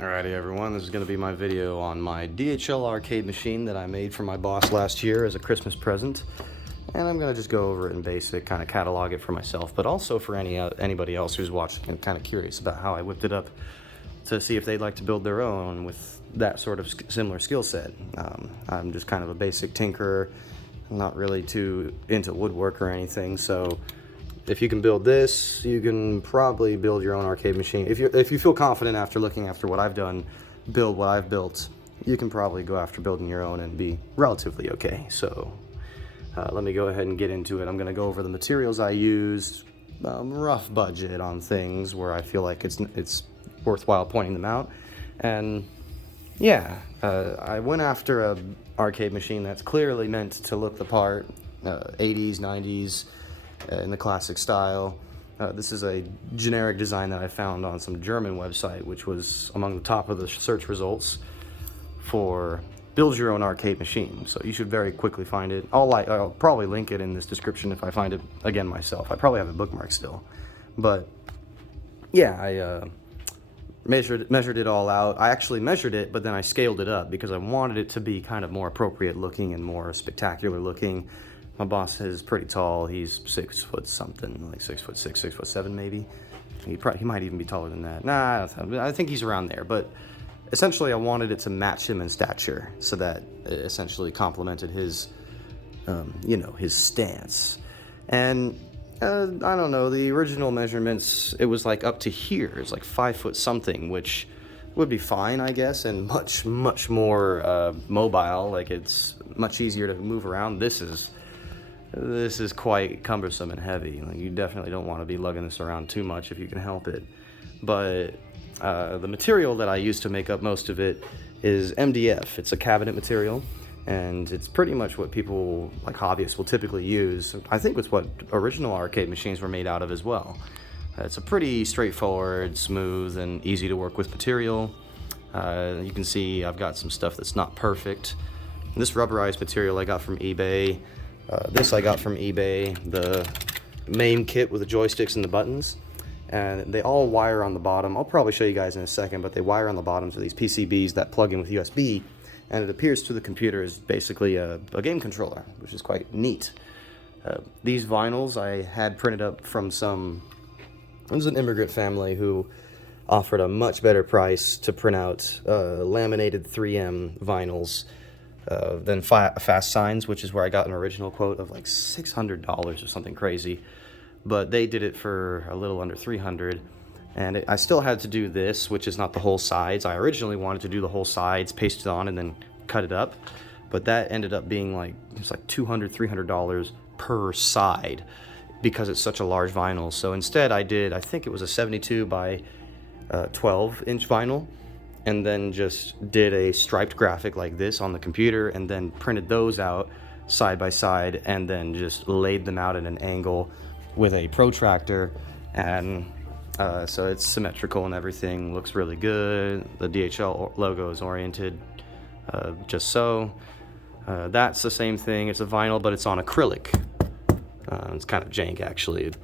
Alrighty everyone, this is going to be my video on my DHL arcade machine that I made for my boss last year as a Christmas present. And I'm going to just go over it in basic, kind of catalog it for myself, but also for anybody else who's watching and kind of curious about how I whipped it up to see if they'd like to build their own with that sort of similar skill set. I'm just kind of a basic tinkerer, not really too into woodwork or anything, so if you can build this, you can probably build your own arcade machine. If you feel confident after looking after what I've done, build what I've built, you can probably go after building your own and be relatively okay. So let me go ahead and get into it. I'm going to go over the materials I used, rough budget on things where I feel like it's worthwhile pointing them out. And yeah, I went after a arcade machine that's clearly meant to look the part, 80s, 90s, in the classic style. This is a generic design that I found on some German website, which was among the top of the search results for build your own arcade machine. So you should very quickly find it. I'll probably link it in this description if I find it again myself. I probably have it bookmarked still. But yeah, I measured it all out. I actually measured it, but then I scaled it up because I wanted it to be kind of more appropriate looking and more spectacular looking. My boss is pretty tall. He's 6 foot something, like 6'6", 6'7" maybe. He might even be taller than that. Nah, I think he's around there. But essentially, I wanted it to match him in stature, so that it essentially complemented his, his stance. And I don't know, the original measurements, it was like up to here. It's like 5 foot something, which would be fine, I guess, and much more mobile. Like, it's much easier to move around. This is quite cumbersome and heavy. Like, you definitely don't want to be lugging this around too much if you can help it. But the material that I use to make up most of it is MDF. It's a cabinet material, and it's pretty much what people, like hobbyists, will typically use. I think it's what original arcade machines were made out of as well. It's a pretty straightforward, smooth, and easy to work with material. You can see I've got some stuff that's not perfect. This rubberized material I got from eBay. This I got from eBay, the main kit with the joysticks and the buttons, and they all wire on the bottom. I'll probably show you guys in a second, but they wire on the bottoms of these PCBs that plug in with USB, and it appears to the computer as basically a game controller, which is quite neat. These vinyls I had printed up from it was an immigrant family who offered a much better price to print out laminated 3M vinyls than fast signs, which is where I got an original quote of like $600 or something crazy, but they did it for a little under $300. And I still had to do this, which is not the whole sides. I originally wanted to do the whole sides, paste it on, and then cut it up, but that ended up being like, it's like $200, $300 per side because it's such a large vinyl. So instead I think it was a 72 by 12 inch vinyl, and then just did a striped graphic like this on the computer, and then printed those out side by side, and then just laid them out at an angle with a protractor, and so it's symmetrical and everything looks really good. The DHL logo is oriented just so. That's the same thing. It's a vinyl, but it's on acrylic. It's kind of jank, actually.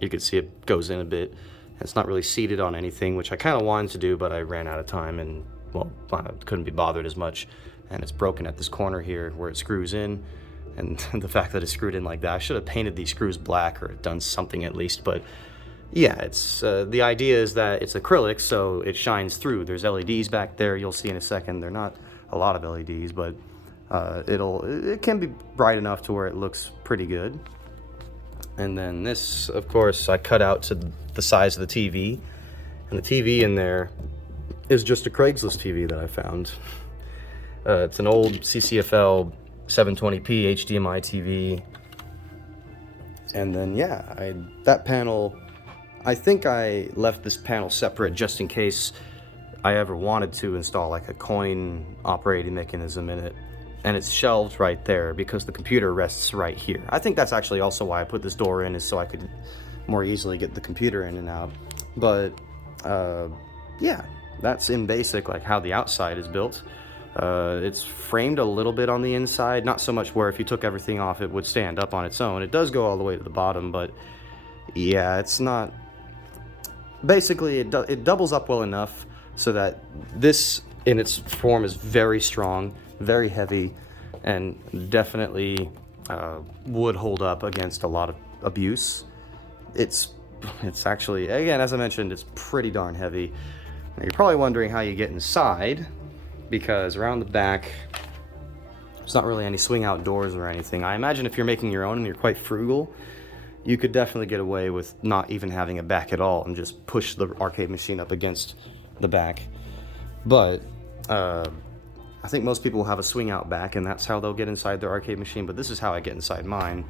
You can see it goes in a bit. It's not really seated on anything, which I kind of wanted to do, but I ran out of time and, well, I couldn't be bothered as much. And it's broken at this corner here where it screws in. And the fact that it's screwed in like that, I should have painted these screws black or done something at least. But yeah, it's the idea is that it's acrylic, so it shines through. There's LEDs back there. You'll see in a second. They're not a lot of LEDs, but it can be bright enough to where it looks pretty good. And then this, of course, I cut out to the size of the TV, and the TV in there is just a Craigslist TV that I found. It's an old CCFL 720p HDMI TV. And then yeah, that panel, I think I left this panel separate just in case I ever wanted to install like a coin operating mechanism in it. And it's shelved right there because the computer rests right here. I think that's actually also why I put this door in, is so I could more easily get the computer in and out. But yeah, that's in basic like how the outside is built. It's framed a little bit on the inside, not so much where if you took everything off it would stand up on its own. It does go all the way to the bottom, but yeah, it's not, basically it doubles up well enough so that this in its form is very strong, very heavy, and definitely would hold up against a lot of abuse. It's actually, again, as I mentioned, it's pretty darn heavy. Now, you're probably wondering how you get inside, because around the back there's not really any swing out doors or anything. I imagine if you're making your own and you're quite frugal, you could definitely get away with not even having a back at all and just push the arcade machine up against the back. But I think most people will have a swing out back, and that's how they'll get inside their arcade machine, but this is how I get inside mine.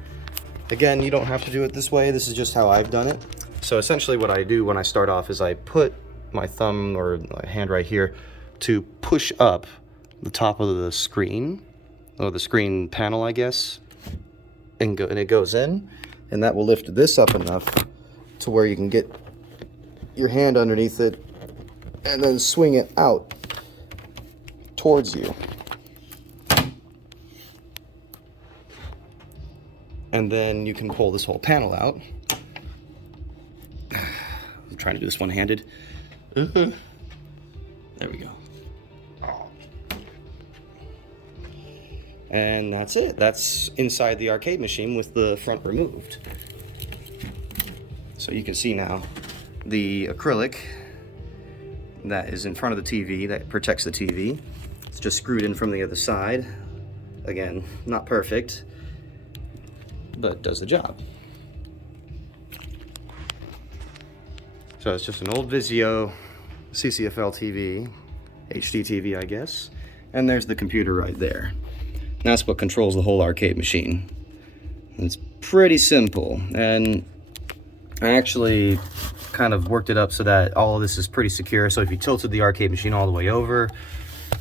Again, you don't have to do it this way. This is just how I've done it. So essentially what I do when I start off is I put my thumb or my hand right here to push up the top of the screen, or the screen panel, I guess, and it goes in, and that will lift this up enough to where you can get your hand underneath it and then swing it out towards you. And then you can pull this whole panel out. I'm trying to do this one-handed. There we go. And that's it. That's inside the arcade machine with the front removed. So you can see now the acrylic that is in front of the TV that protects the TV. It's just screwed in from the other side. Again, not perfect, but does the job. So it's just an old Vizio CCFL TV, HD TV, I guess. And there's the computer right there. That's what controls the whole arcade machine. It's pretty simple, and I actually kind of worked it up so that all of this is pretty secure. So if you tilted the arcade machine all the way over,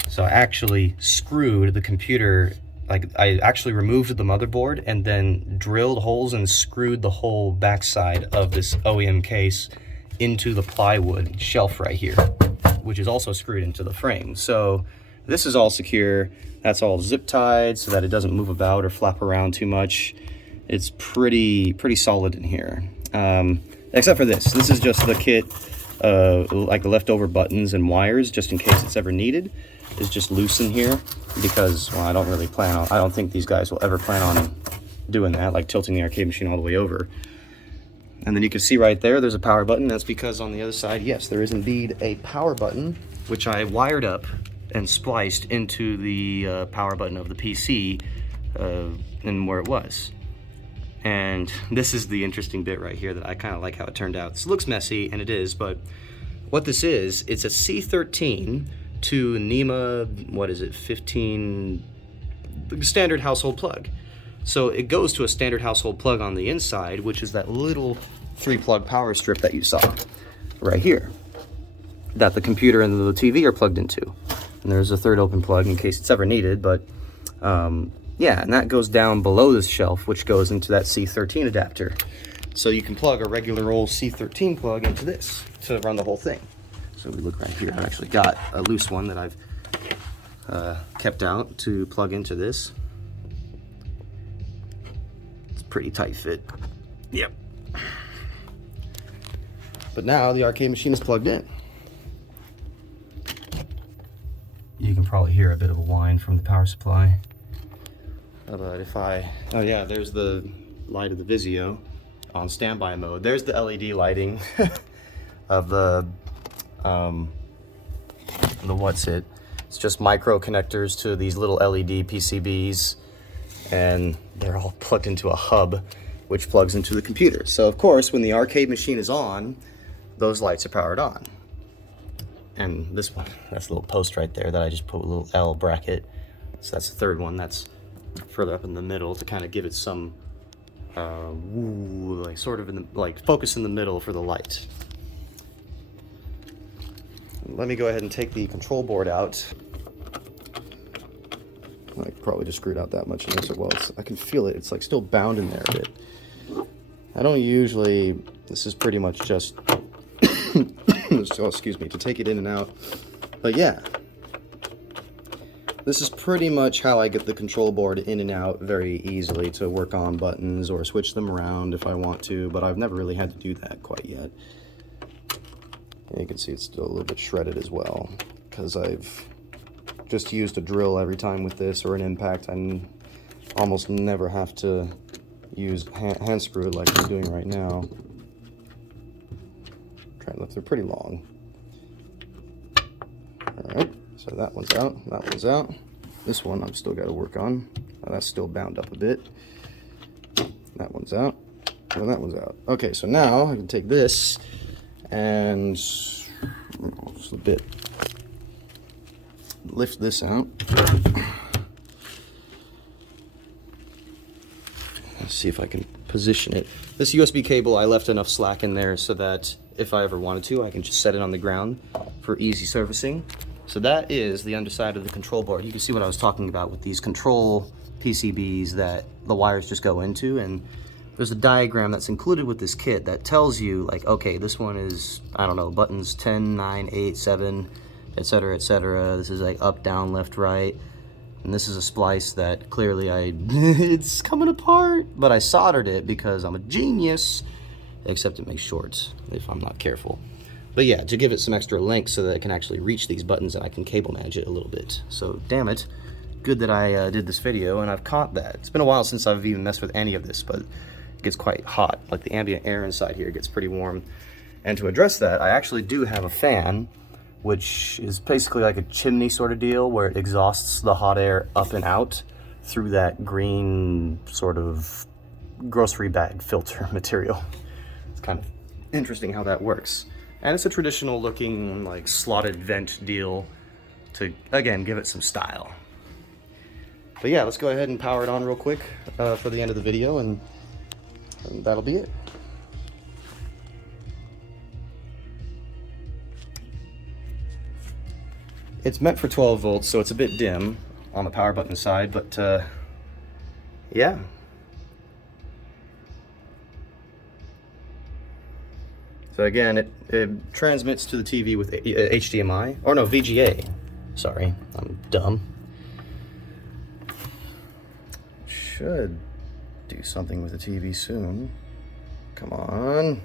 so I actually screwed the computer, like I actually removed the motherboard and then drilled holes and screwed the whole backside of this OEM case into the plywood shelf right here, which is also screwed into the frame. So this is all secure. That's all zip tied so that it doesn't move about or flap around too much. It's pretty solid in here. Except for this. This is just the kit, like the leftover buttons and wires, just in case it's ever needed. Is just loose in here because, well, I don't think these guys will ever plan on doing that, like tilting the arcade machine all the way over. And then you can see right there's a power button. That's because on the other side, yes, there is indeed a power button, which I wired up and spliced into the power button of the PC and where it was. And this is the interesting bit right here that I kind of like how it turned out. This looks messy, and it is, but what this is, it's a C13 to NEMA, what is it, 15, the standard household plug. So it goes to a standard household plug on the inside, which is that little 3-plug power strip that you saw right here, that the computer and the TV are plugged into. And there's a third open plug in case it's ever needed, but yeah, and that goes down below this shelf, which goes into that C13 adapter. So you can plug a regular old C13 plug into this to run the whole thing. So we look right here, I've actually got a loose one that I've kept out to plug into this. It's a pretty tight fit. Yep. But now the arcade machine is plugged in. You can probably hear a bit of a whine from the power supply. But if oh yeah, there's the light of the Vizio on standby mode. There's the LED lighting of the what's it? It's just micro connectors to these little LED PCBs, and they're all plugged into a hub, which plugs into the computer. So of course, when the arcade machine is on, those lights are powered on. And this one, that's a little post right there that I just put a little L bracket. So that's the third one. That's further up in the middle to kind of give it some, like sort of in the, like focus in the middle for the light. Let me go ahead and take the control board out. I probably just screwed out that much in this. Well, I can feel it. It's like still bound in there a bit. I don't usually, this is pretty much just, oh, excuse me, to take it in and out. But yeah, this is pretty much how I get the control board in and out very easily to work on buttons or switch them around if I want to, but I've never really had to do that quite yet. And you can see it's still a little bit shredded as well, because I've just used a drill every time with this, or an impact. I almost never have to use hand screw it like I'm doing right now. Try and look, they're pretty long. Alright, so that one's out, that one's out. This one I've still got to work on. That's still bound up a bit. That one's out, and that one's out. Okay, so now I can take this and just a bit lift this out. Let's see if I can position it. This USB cable, I left enough slack in there so that if I ever wanted to, I can just set it on the ground for easy servicing. So that is the underside of the control board. You can see what I was talking about with these control PCBs that the wires just go into, and there's a diagram that's included with this kit that tells you, like, okay, this one is, I don't know, buttons 10, 9, 8, 7, etc., etc. This is like up, down, left, right. And this is a splice that clearly it's coming apart, but I soldered it because I'm a genius, except it makes shorts if I'm not careful. But yeah, to give it some extra length so that it can actually reach these buttons and I can cable manage it a little bit. So damn it, good that I did this video and I've caught that. It's been a while since I've even messed with any of this, but it gets quite hot. Like the ambient air inside here gets pretty warm. And to address that, I actually do have a fan, which is basically like a chimney sort of deal where it exhausts the hot air up and out through that green sort of grocery bag filter material. It's kind of interesting how that works. And it's a traditional looking like slotted vent deal to, again, give it some style. But yeah, let's go ahead and power it on real quick for the end of the video, and that'll be it. It's meant for 12 volts, so it's a bit dim on the power button side, but yeah. So again, it transmits to the TV with HDMI, or no, VGA. Sorry, I'm dumb. Should do something with the TV soon. Come on.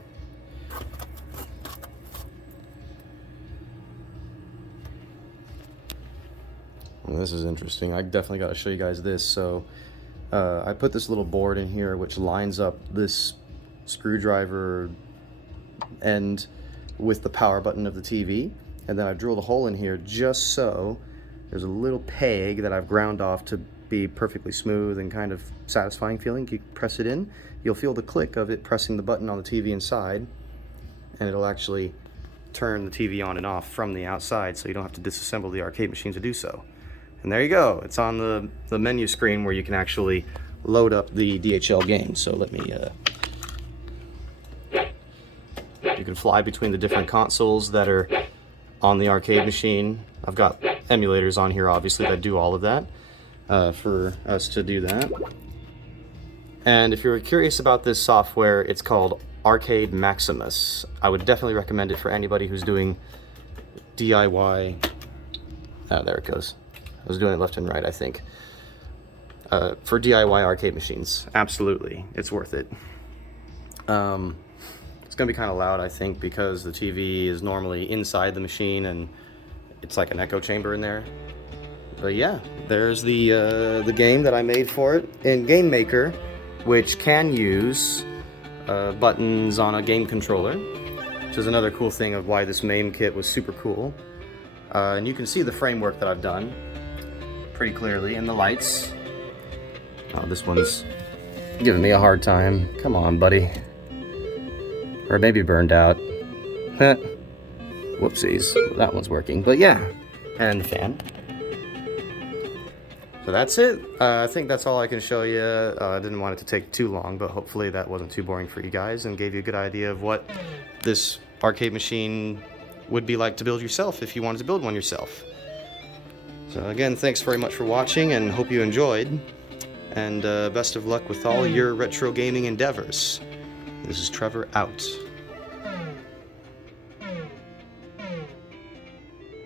Well, this is interesting. I definitely got to show you guys this. So I put this little board in here which lines up this screwdriver end with the power button of the TV, and then I drilled a hole in here just so there's a little peg that I've ground off to be perfectly smooth and kind of satisfying feeling. You press it in, you'll feel the click of it pressing the button on the TV inside, and it'll actually turn the TV on and off from the outside, so you don't have to disassemble the arcade machine to do so. And there you go, it's on the menu screen where you can actually load up the DHL game. So let me you can fly between the different consoles that are on the arcade machine. I've got emulators on here, obviously, that do all of that for us to do that. And if you're curious about this software, it's called Arcade Maximus. I would definitely recommend it for anybody who's doing DIY. Oh, there it goes. I was doing it left and right, I think. For DIY arcade machines, absolutely, it's worth it. It's gonna be kind of loud, I think, because the TV is normally inside the machine and it's like an echo chamber in there. But yeah, there's the game that I made for it in Game Maker, which can use buttons on a game controller, which is another cool thing of why this MAME kit was super cool. And you can see the framework that I've done pretty clearly, and the lights. Oh, this one's giving me a hard time. Come on, buddy. Or maybe burned out. Whoopsies. That one's working, but yeah. And the fan. So that's it. I think that's all I can show you. I didn't want it to take too long, but hopefully that wasn't too boring for you guys and gave you a good idea of what this arcade machine would be like to build yourself if you wanted to build one yourself. So again, thanks very much for watching and hope you enjoyed. And best of luck with all your retro gaming endeavors. This is Trevor out.